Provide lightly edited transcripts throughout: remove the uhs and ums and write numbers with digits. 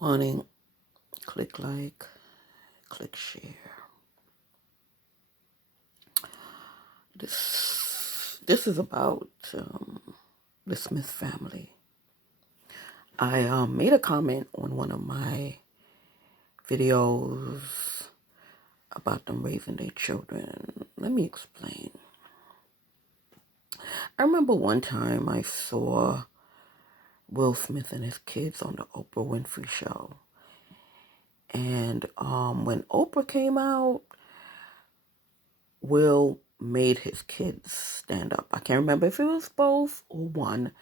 Morning. Click like, click share. This is about the Smith family. I made a comment on one of my videos about them raising their children. Let me explain. I remember one time I saw Will Smith and his kids on the Oprah Winfrey Show. And when Oprah came out, Will made his kids stand up. I can't remember if it was both or one,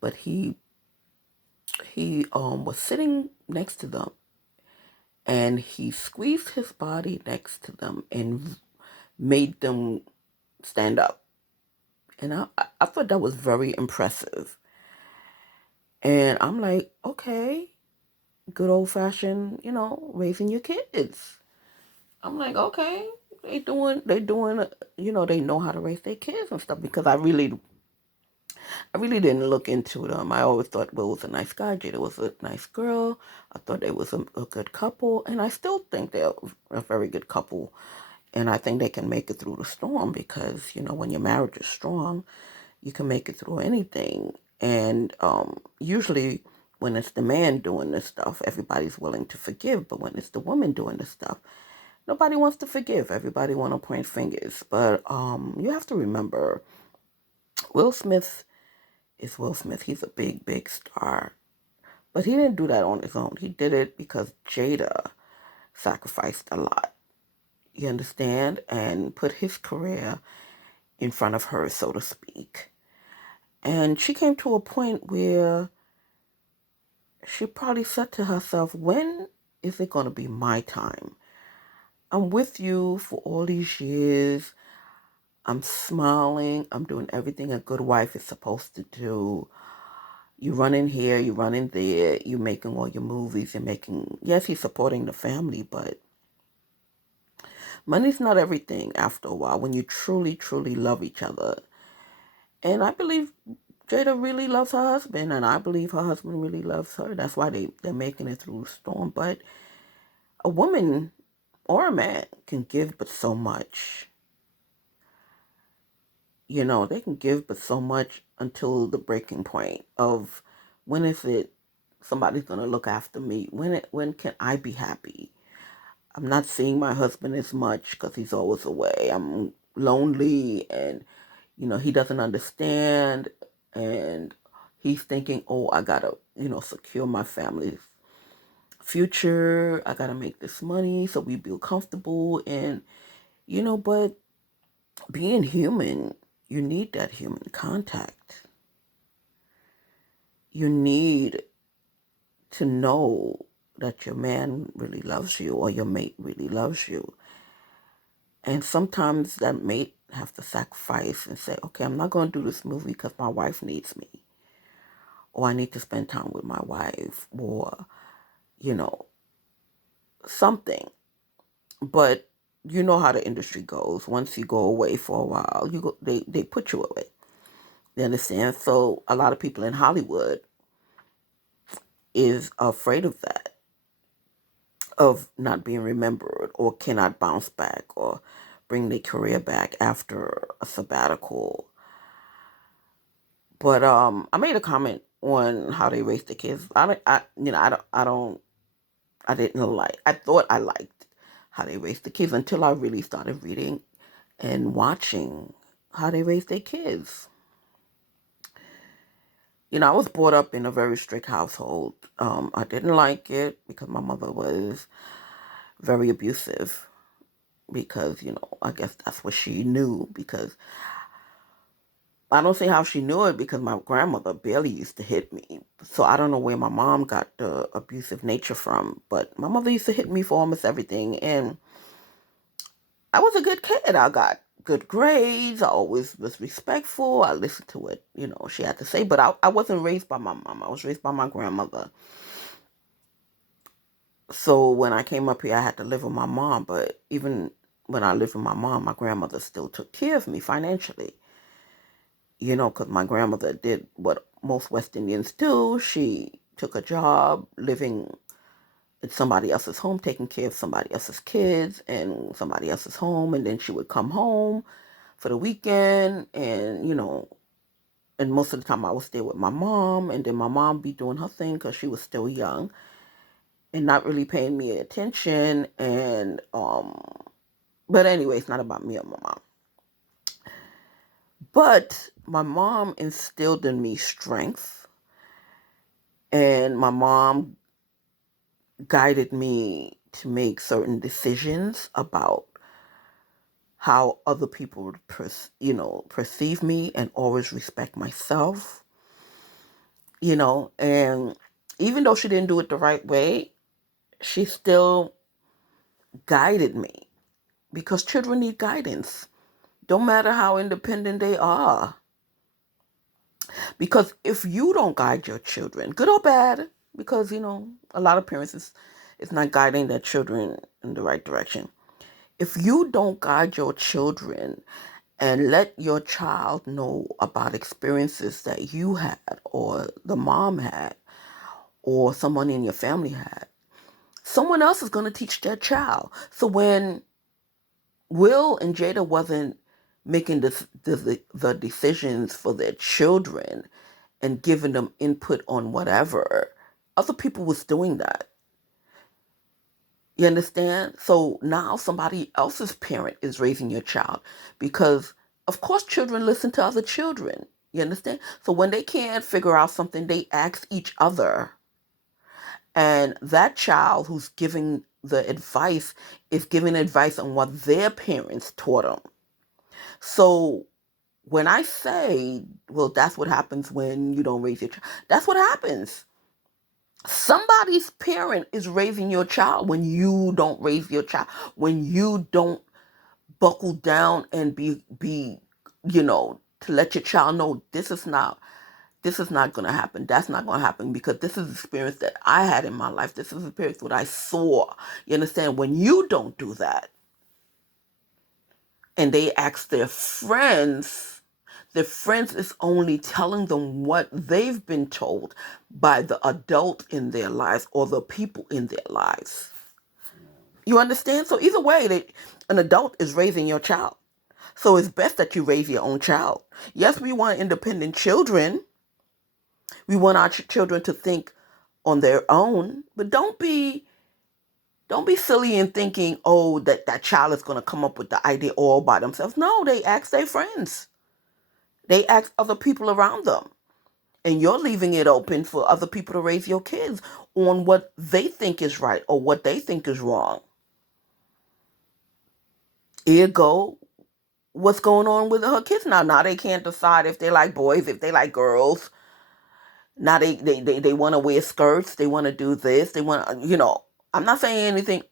but he was sitting next to them, and he squeezed his body next to them and made them stand up. And I thought that was very impressive. And I'm like, okay, good old fashioned, raising your kids. I'm like, okay, they doing, they know how to raise their kids and stuff, because I really didn't look into them. I always thought Will was a nice guy, Jada was a nice girl. I thought they was a good couple, and I still think they're a very good couple. And I think they can make it through the storm, because, when your marriage is strong, you can make it through anything. And usually when it's the man doing this stuff, everybody's willing to forgive. But when it's the woman doing this stuff, nobody wants to forgive. Everybody want to point fingers. But you have to remember, Will Smith is Will Smith. He's a big, big star. But he didn't do that on his own. He did it because Jada sacrificed a lot. You understand? And put his career in front of hers, so to speak. And she came to a point where she probably said to herself, when is it going to be my time? I'm with you for all these years. I'm smiling. I'm doing everything a good wife is supposed to do. You running here, you running there, you making all your movies, yes, he's supporting the family, but money's not everything after a while when you truly, truly love each other. And I believe Jada really loves her husband, and I believe her husband really loves her. That's why they're making it through the storm. But a woman or a man can give but so much. They can give but so much until the breaking point of, when is it somebody's going to look after me? When can I be happy? I'm not seeing my husband as much because he's always away. I'm lonely, and he doesn't understand, and he's thinking, oh, I gotta secure my family's future. I gotta make this money so we feel comfortable. And but being human, you need that human contact. You need to know that your man really loves you, or your mate really loves you. And sometimes that mate have to sacrifice and say, okay, I'm not going to do this movie because my wife needs me, or I need to spend time with my wife, or something. But you know how the industry goes. Once you go away for a while, they put you away. You understand? So a lot of people in Hollywood is afraid of that, of not being remembered, or cannot bounce back or bring their career back after a sabbatical. But I made a comment on how they raised the kids. I didn't like. I thought I liked how they raised the kids until I really started reading and watching how they raised their kids. I was brought up in a very strict household. I didn't like it because my mother was very abusive, because, I guess that's what she knew, because I don't see how she knew it, because my grandmother barely used to hit me. So I don't know where my mom got the abusive nature from, but my mother used to hit me for almost everything. And I was a good kid. I got good grades. I always was respectful. I listened to what, she had to say. But I wasn't raised by my mom. I was raised by my grandmother. So when I came up here, I had to live with my mom. But even when I lived with my mom, my grandmother still took care of me financially. Because my grandmother did what most West Indians do. She took a job living at somebody else's home, taking care of somebody else's kids and somebody else's home. And then she would come home for the weekend, and, and most of the time I was there with my mom, and then my mom be doing her thing because she was still young and not really paying me attention. And, but anyway, it's not about me or my mom. But my mom instilled in me strength, and my mom guided me to make certain decisions about how other people would perceive me, and always respect myself, and even though she didn't do it the right way, she still guided me, because children need guidance. Don't matter how independent they are. Because if you don't guide your children, good or bad, because, a lot of parents is not guiding their children in the right direction. If you don't guide your children and let your child know about experiences that you had, or the mom had, or someone in your family had, someone else is going to teach their child. So when Will and Jada wasn't making the decisions for their children and giving them input on whatever, other people was doing that. You understand? So now somebody else's parent is raising your child, because, of course, children listen to other children. You understand? So when they can't figure out something, they ask each other. And that child who's giving the advice is giving advice on what their parents taught them. So when I say, well, that's what happens when you don't raise your child, that's what happens. Somebody's parent is raising your child when you don't raise your child, when you don't buckle down and be to let your child know this is not going to happen. That's not going to happen, because this is the experience that I had in my life. This is the experience what I saw. You understand? When you don't do that, and they ask their friends is only telling them what they've been told by the adult in their lives, or the people in their lives. You understand? So either way, an adult is raising your child. So it's best that you raise your own child. Yes, we want independent children. We want our children to think on their own, but don't be silly in thinking, oh, that child is going to come up with the idea all by themselves. No, they ask their friends. They ask other people around them. And you're leaving it open for other people to raise your kids on what they think is right or what they think is wrong. Ergo, what's going on with her kids now? Now they can't decide if they like boys, if they like girls. Now they want to wear skirts. They want to do this. They want to, I'm not saying anything.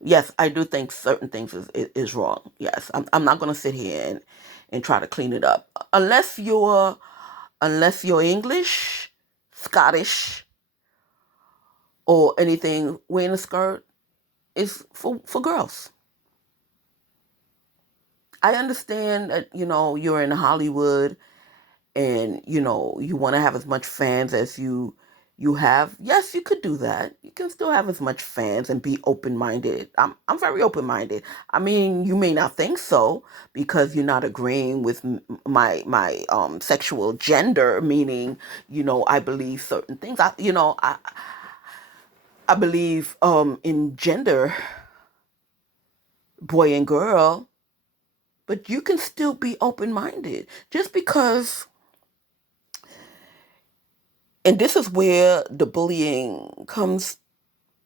Yes, I do think certain things is wrong. Yes, I'm not going to sit here and try to clean it up. Unless you're English, Scottish, or anything, wearing a skirt is for girls. I understand that, you're in Hollywood, and, you want to have as much fans as you have. Yes, you could do that. You can still have as much fans and be open-minded. I'm very open-minded. I mean, you may not think so, because you're not agreeing with my sexual gender, meaning, I believe certain things. I believe in gender, boy and girl, but you can still be open-minded. Just because, and this is where the bullying comes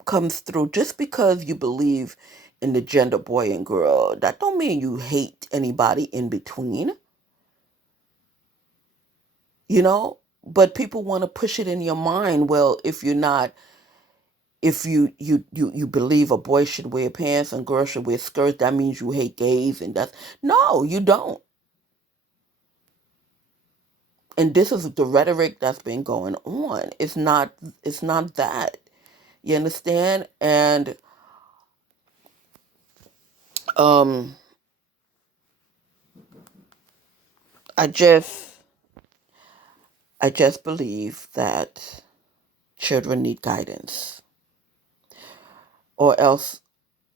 through. Just because you believe in the gender boy and girl, that don't mean you hate anybody in between. But people want to push it in your mind. Well, if you believe a boy should wear pants and girls should wear skirts, that means you hate gays, and that's no, you don't. And this is the rhetoric that's been going on. It's not that. You understand? And um I just I just believe that children need guidance. or else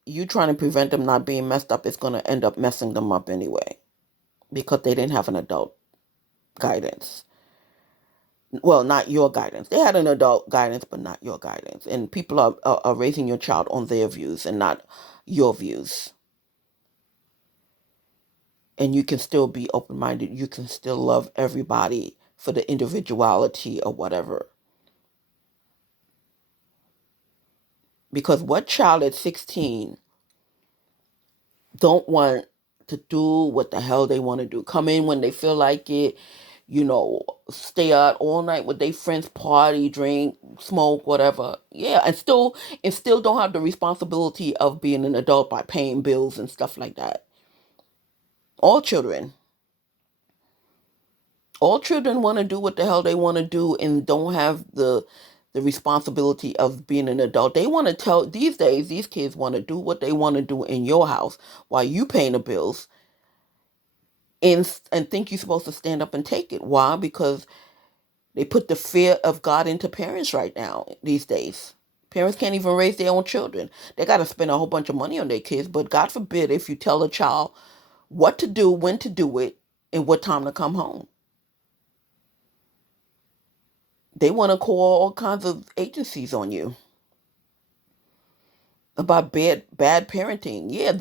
you trying to prevent them not being messed up is going to end up messing them up anyway because they didn't have an adult guidance. Well, not your guidance. They had an adult guidance, but not your guidance. And people are raising your child on their views and not your views. And you can still be open-minded. You can still love everybody for the individuality or whatever. Because what child at 16 don't want to do what the hell they want to do? Come in when they feel like it, stay out all night with their friends, party, drink, smoke, whatever. Yeah, and still don't have the responsibility of being an adult by paying bills and stuff like that. All children. All children want to do what the hell they want to do and don't have the responsibility of being an adult. They want to tell these days, these kids want to do what they want to do in your house while you paying the bills and think you're supposed to stand up and take it. Why? Because they put the fear of God into parents right now these days. Parents can't even raise their own children. They got to spend a whole bunch of money on their kids, but God forbid if you tell a child what to do, when to do it, and what time to come home. They want to call all kinds of agencies on you about bad parenting. Yeah,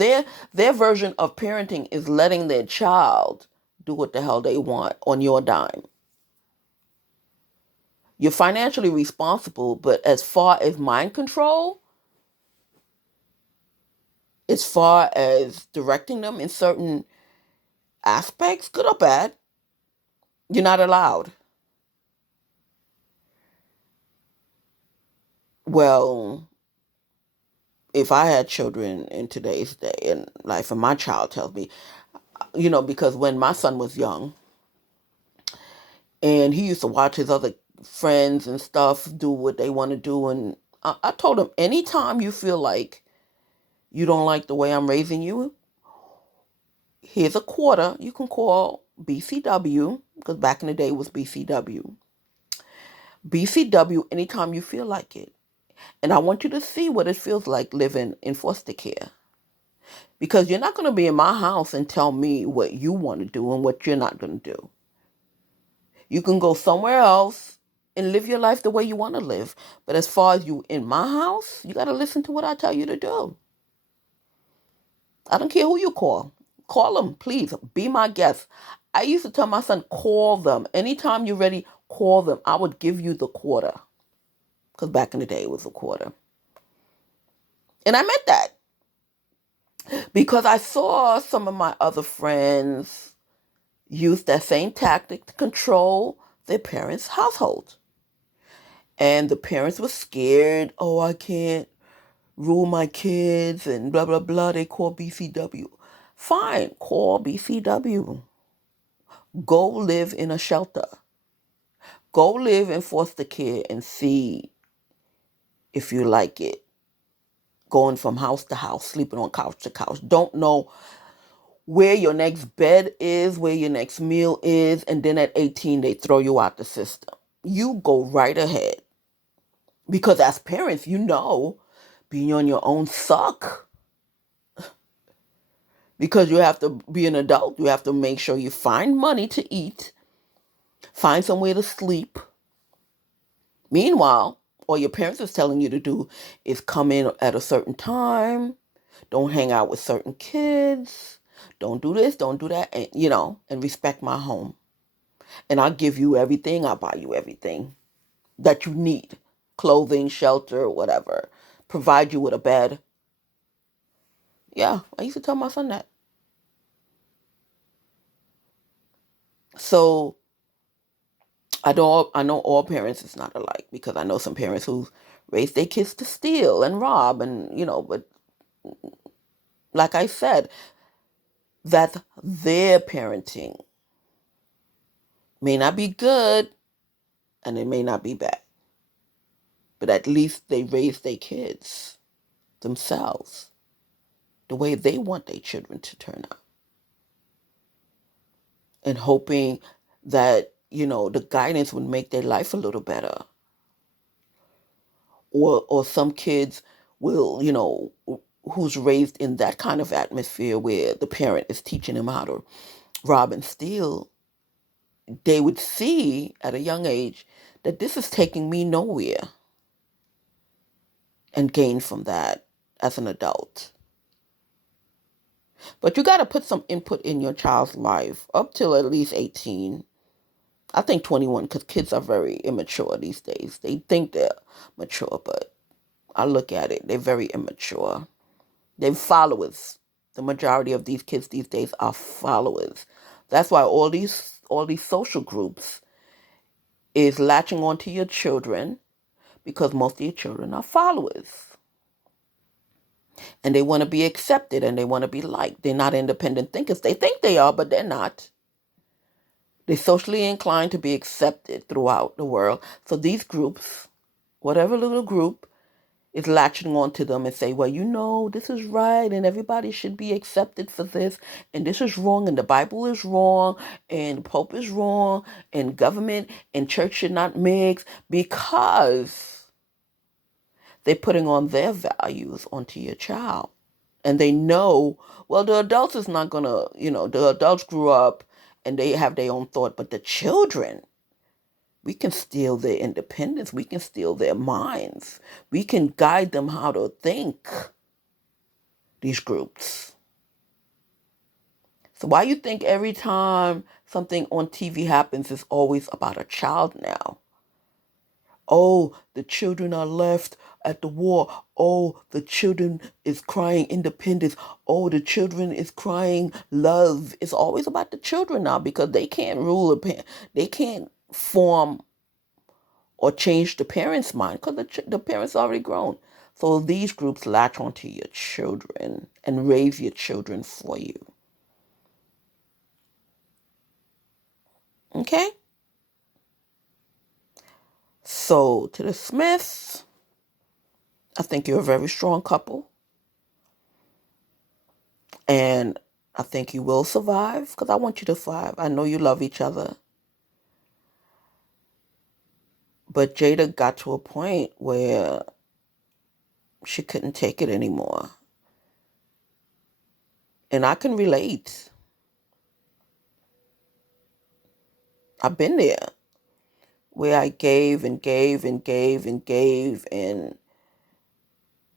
their version of parenting is letting their child do what the hell they want on your dime. You're financially responsible, but as far as mind control, as far as directing them in certain aspects, good or bad, you're not allowed. Well, if I had children in today's day and life, and my child tells me, because when my son was young, and he used to watch his other friends and stuff do what they want to do, and I told him, anytime you feel like you don't like the way I'm raising you, here's a quarter. You can call BCW, because back in the day it was BCW. BCW anytime you feel like it. And I want you to see what it feels like living in foster care. Because you're not going to be in my house and tell me what you want to do and what you're not going to do. You can go somewhere else and live your life the way you want to live. But as far as you in my house, you got to listen to what I tell you to do. I don't care who you call. Call them, please. Be my guest. I used to tell my son, call them. Anytime you're ready, call them. I would give you the quarter. Because back in the day, it was a quarter. And I meant that. Because I saw some of my other friends use that same tactic to control their parents' household. And the parents were scared. Oh, I can't rule my kids and blah, blah, blah. They call BCW. Fine, call BCW. Go live in a shelter. Go live in foster care and see if you like it. Going from house to house, sleeping on couch to couch. Don't know where your next bed is, where your next meal is, and then at 18 they throw you out the system. You go right ahead. Because as parents, being on your own suck. Because you have to be an adult, you have to make sure you find money to eat, find somewhere to sleep. Meanwhile, all your parents is telling you to do is come in at a certain time, don't hang out with certain kids, don't do this, don't do that, and respect my home. And I'll give you everything, I'll buy you everything that you need. Clothing, shelter, whatever. Provide you with a bed. Yeah, I used to tell my son that. So I know all parents is not alike because I know some parents who raise their kids to steal and rob and but like I said, that their parenting may not be good and it may not be bad. But at least they raise their kids themselves the way they want their children to turn out. And hoping that, the guidance would make their life a little better. Or some kids will, who's raised in that kind of atmosphere where the parent is teaching him how to rob and steal, they would see at a young age that this is taking me nowhere, and gain from that as an adult. But you got to put some input in your child's life up till at least 18. I think 21, because kids are very immature these days. They think they're mature, but I look at it, they're very immature. They're followers. The majority of these kids these days are followers. That's why all these social groups is latching onto your children, because most of your children are followers. And they want to be accepted and they want to be liked. They're not independent thinkers. They think they are, but they're not. They're socially inclined to be accepted throughout the world. So these groups, whatever little group, is latching onto them and say, well, this is right and everybody should be accepted for this, and this is wrong and the Bible is wrong and the Pope is wrong and government and church should not mix, because they're putting on their values onto your child. And they know, well, the adults is not going to, the adults grew up and they have their own thought, but the children, we can steal their independence. We can steal their minds. We can guide them how to think, these groups. So why you think every time something on TV happens, it's always about a child now? Oh, the children are left at the war. Oh, the children is crying independence. Oh, the children is crying love. It's always about the children now, because they can't rule they can't form or change the parents' mind, because the parents are already grown. So these groups latch onto your children and raise your children for you. Okay? So to the Smiths, I think you're a very strong couple. And I think you will survive, because I want you to survive. I know you love each other. But Jada got to a point where she couldn't take it anymore. And I can relate. I've been there, where I gave and gave and gave and gave, and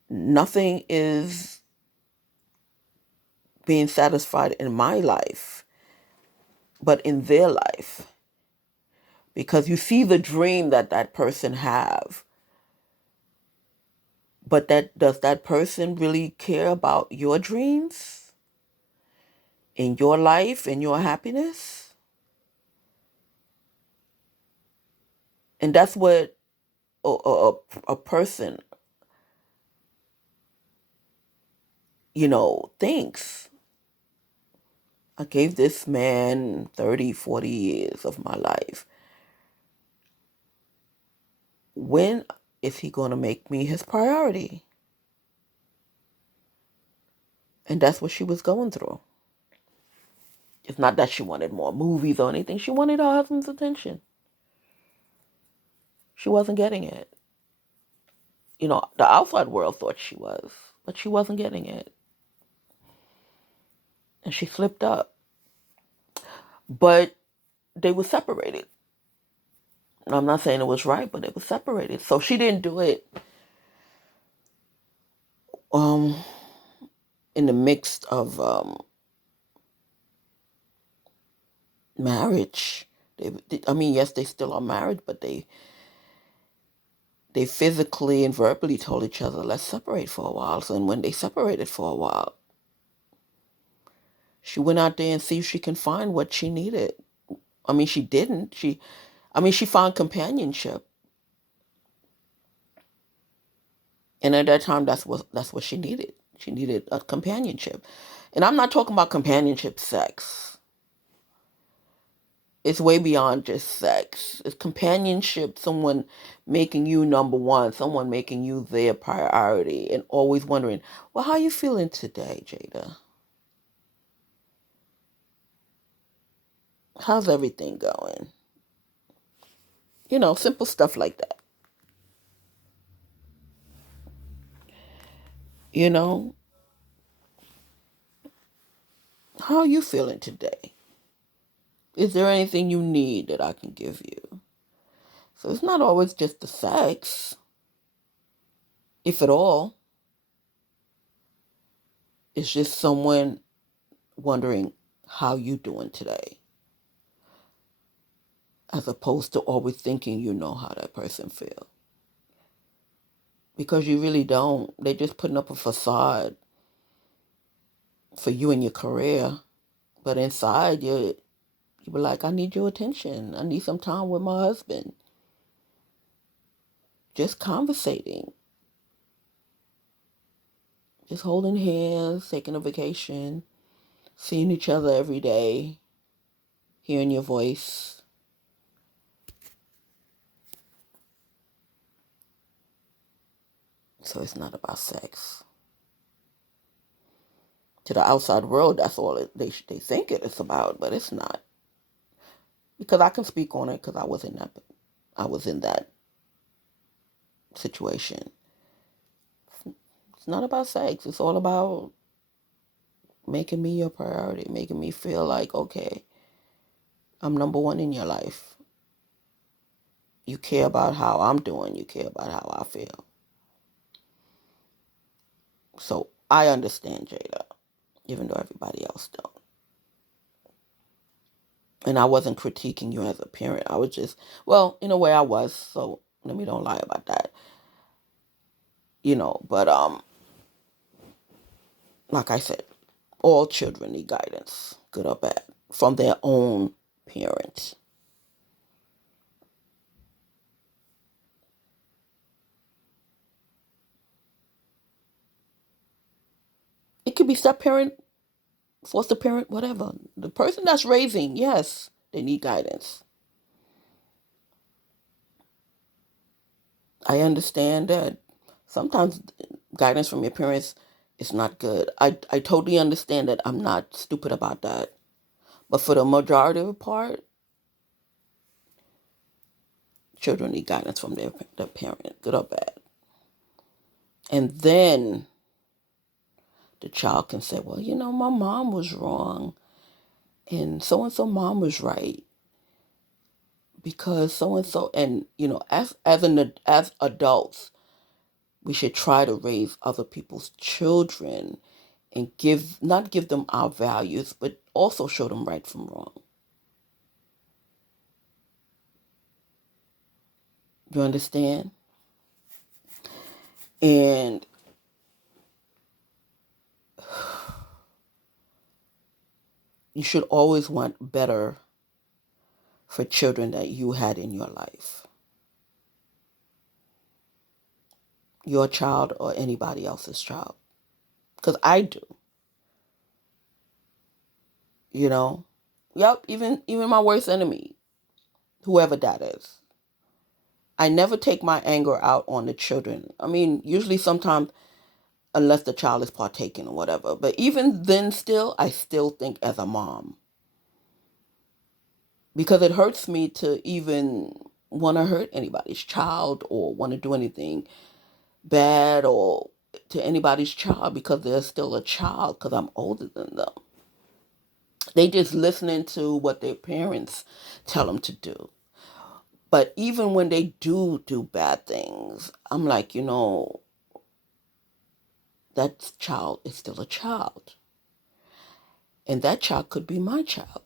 nothing is being satisfied in my life, but in their life. Because you see the dream that that person have, but does that person really care about your dreams, in your life, in your happiness? And that's what a person, thinks. I gave this man 30, 40 years of my life. When is he going to make me his priority? And that's what she was going through. It's not that she wanted more movies or anything. She wanted her husband's attention. She wasn't getting it. The outside world thought she was, but she wasn't getting it. And she flipped up. But they were separated. I'm not saying it was right, but they were separated. So she didn't do it um in the midst of marriage. Yes, they still are married, but they physically and verbally told each other, let's separate for a while. So, and when they separated for a while, she went out there and see if she can find what she needed. She didn't. She found companionship. And at that time, that's what she needed. She needed a companionship. And I'm not talking about companionship sex. It's way beyond just sex. It's companionship, someone making you number one, someone making you their priority, and always wondering, well, how are you feeling today, Jada? How's everything going? Simple stuff like that. You know, how are you feeling today? Is there anything you need that I can give you? So it's not always just the sex, if at all. It's just someone wondering how you doing today, as opposed to always thinking you know how that person feels. Because you really don't. They're just putting up a facade for you and your career. But inside, you be like, I need your attention. I need some time with my husband. Just conversating. Just holding hands, taking a vacation, seeing each other every day, hearing your voice. So it's not about sex. To the outside world, that's all they think it is about, but it's not. Because I can speak on it because I was in that situation. It's not about sex. It's all about making me your priority, making me feel like, okay, I'm number one in your life. You care about how I'm doing. You care about how I feel. So I understand, Jada, even though everybody else don't. And I wasn't critiquing you as a parent. I was just, well, in a way I was. So let me don't lie about that. But like I said, all children need guidance, good or bad, from their own parents. It could be step parent, foster parent, whatever. The person that's raising, yes, they need guidance. I understand that sometimes guidance from your parents is not good. I totally understand that. I'm not stupid about that. But for the majority of the part, children need guidance from their parent, good or bad. And then the child can say, well, my mom was wrong and so mom was right because so and so. And as adults, we should try to raise other people's children and not give them our values, but also show them right from wrong. You understand? And you should always want better for children that you had in your life, your child or anybody else's child. Because I do, you know. Yep, even my worst enemy, whoever that is. I never take my anger out on the children. I mean, usually sometimes unless the child is partaking or whatever. But even then still, I still think as a mom. Because it hurts me to even want to hurt anybody's child or want to do anything bad or to anybody's child because they're still a child because I'm older than them. They just listening to what their parents tell them to do. But even when they do bad things, I'm like, that child is still a child. And that child could be my child.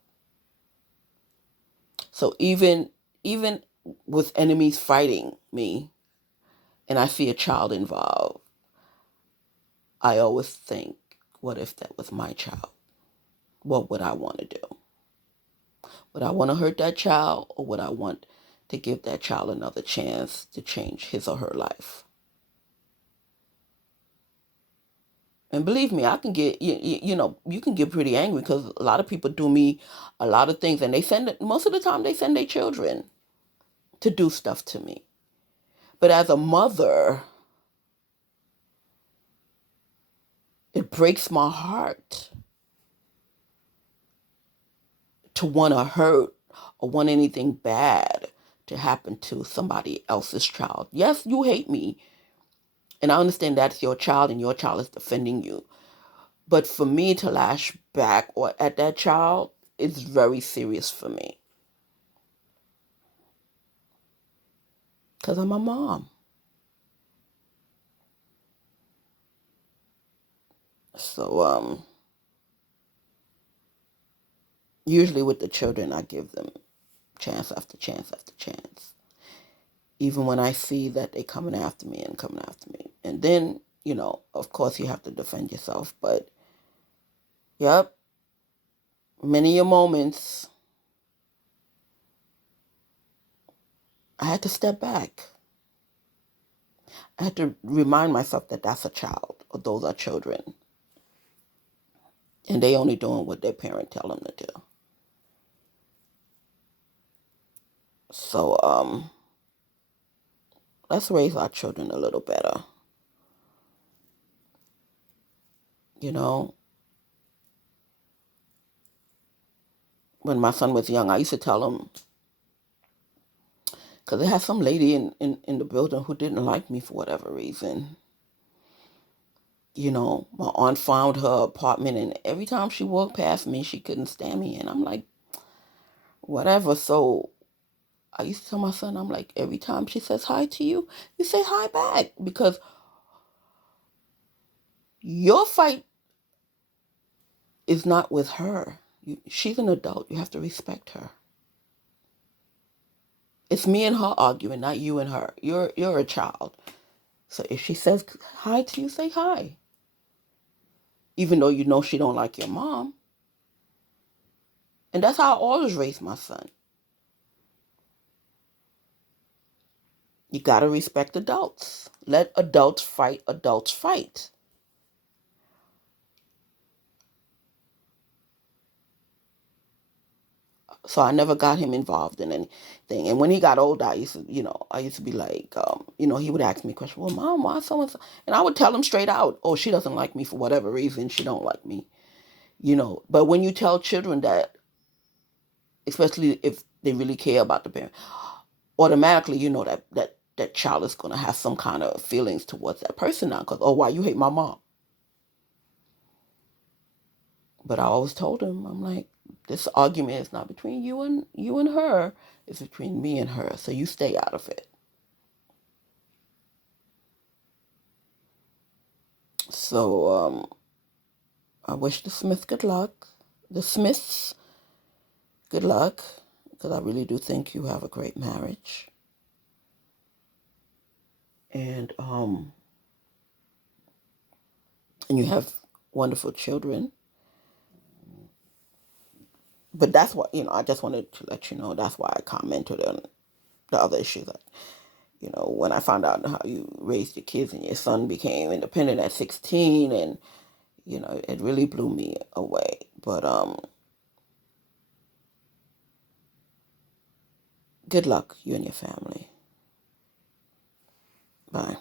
So even with enemies fighting me and I see a child involved, I always think, what if that was my child? What would I want to do? Would I want to hurt that child or would I want to give that child another chance to change his or her life? And believe me, I can get, you can get pretty angry because a lot of people do me a lot of things and most of the time they send their children to do stuff to me. But as a mother, it breaks my heart to want to hurt or want anything bad to happen to somebody else's child. Yes, you hate me, And I understand that's your child and your child is defending you. But for me to lash back or at that child is very serious for me. Because I'm a mom. So, usually with the children, I give them chance after chance after chance. Even when I see that they coming after me and coming after me. And then, of course you have to defend yourself. But, yep, many a moments I had to step back. I had to remind myself that that's a child, or those are children. And they only doing what their parent tell them to do. So, let's raise our children a little better. You know, when my son was young, I used to tell him, because they had some lady in the building who didn't like me for whatever reason. My aunt found her apartment, and every time she walked past me, she couldn't stand me. And I'm like, whatever. So I used to tell my son, I'm like, every time she says hi to you, you say hi back. Because your fight is not with her. She's an adult. You have to respect her. It's me and her arguing, not you and her. You're a child. So if she says hi to you, say hi. Even though you know she don't like your mom. And that's how I always raised my son. You gotta respect adults. Let adults fight, adults fight. So I never got him involved in anything. And when he got older, I used to be like, he would ask me questions. Well, Mom, why so and so? And I would tell him straight out, oh, she doesn't like me for whatever reason. She don't like me. But when you tell children that, especially if they really care about the parent, automatically you know that child is going to have some kind of feelings towards that person now. Because, oh, why you hate my mom? But I always told him, I'm like, this argument is not between you and her. It's between me and her. So you stay out of it. So I wish the Smith good luck. The Smiths good luck, because I really do think you have a great marriage, and you have wonderful children. But that's what I just wanted to let you know. That's why I commented on the other issue that when I found out how you raised your kids and your son became independent at 16, and it really blew me away. But good luck, you and your family. Bye.